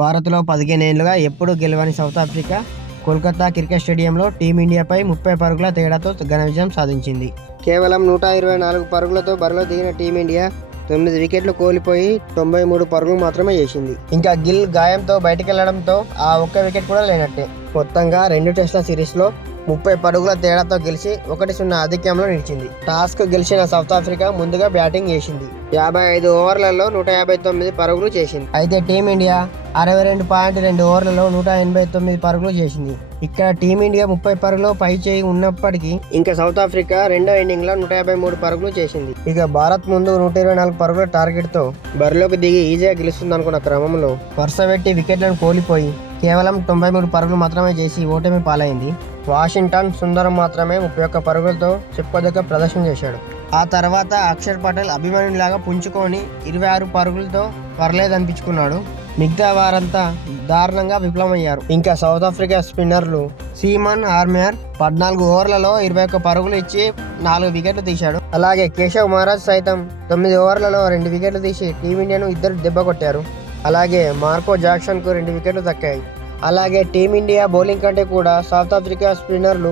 భారత్లో 15 ఏళ్లుగా ఎప్పుడూ గెలవని సౌత్ ఆఫ్రికా కోల్కతా క్రికెట్ స్టేడియంలో టీమిండియాపై 30 పరుగుల తేడాతో ఘన విజయం సాధించింది. కేవలం 124 పరుగులతో బరిలో దిగిన టీమిండియా 9 వికెట్లు కోల్పోయి 93 పరుగులు మాత్రమే చేసింది. ఇంకా గిల్ గాయంతో బయటకెళ్లడంతో ఆ ఒక్క వికెట్ కూడా లేనట్టే. మొత్తంగా 2 టెస్టుల సిరీస్లో 30 పరుగుల తేడాతో గెలిచి 1-0 ఆధిక్యంలో నిలిచింది. టాస్క్ గెలిచిన సౌత్ ఆఫ్రికా ముందుగా బ్యాటింగ్ చేసింది. 55 ఓవర్లలో 159 పరుగులు చేసింది. అయితే టీమిండియా 62.2 ఓవర్లలో 189 పరుగులు చేసింది. ఇక్కడ టీమిండియా 30 పరుగులు పై చేయి ఉన్నప్పటికీ ఇంకా సౌత్ ఆఫ్రికా రెండో ఇన్నింగ్స్ లో 153 పరుగులు చేసింది. ఇక భారత్ ముందు 124 పరుగుల టార్గెట్ తో బరిలోకి దిగి ఈజీగా గెలుస్తుందనుకున్న క్రమంలో వరుసపెట్టి వికెట్లను కోల్పోయి కేవలం 93 పరుగులు మాత్రమే చేసి ఓటమి పాలైంది. వాషింగ్టన్ సుందరం మాత్రమే 31 పరుగులతో చెప్పుకోదగ్గ ప్రదర్శన చేశాడు. ఆ తర్వాత అక్షర్ పటేల్ అభిమానులాగా పుంజుకొని 26 పరుగులతో పర్లేదనిపించుకున్నాడు. మిగతా వారంతా దారుణంగా విఫలమయ్యారు. ఇంకా సౌత్ ఆఫ్రికా స్పిన్నర్లు సీమన్ హార్మర్ 14 ఓవర్లలో 21 పరుగులు ఇచ్చి 4 వికెట్లు తీశాడు. అలాగే కేశవ్ మహారాజ్ సైతం 9 ఓవర్లలో 2 వికెట్లు తీసి టీమిండియాను ఇద్దరు దెబ్బ కొట్టారు. అలాగే మార్కో జాక్సన్కు 2 వికెట్లు దక్కాయి. అలాగే టీమిండియా బౌలింగ్ కంటే కూడా సౌత్ ఆఫ్రికా స్పిన్నర్లు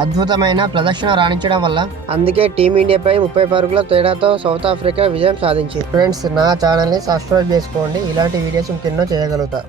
అద్భుతమైన ప్రదర్శన రాణించడం వల్ల అందుకే టీమిండియాపై 30 పరుగుల తేడాతో సౌత్ ఆఫ్రికా విజయం సాధించింది. ఫ్రెండ్స్, నా ఛానల్ని సబ్స్క్రైబ్ చేసుకోండి. ఇలాంటి వీడియోస్ ఇంకెన్నో చేయగలుగుతా.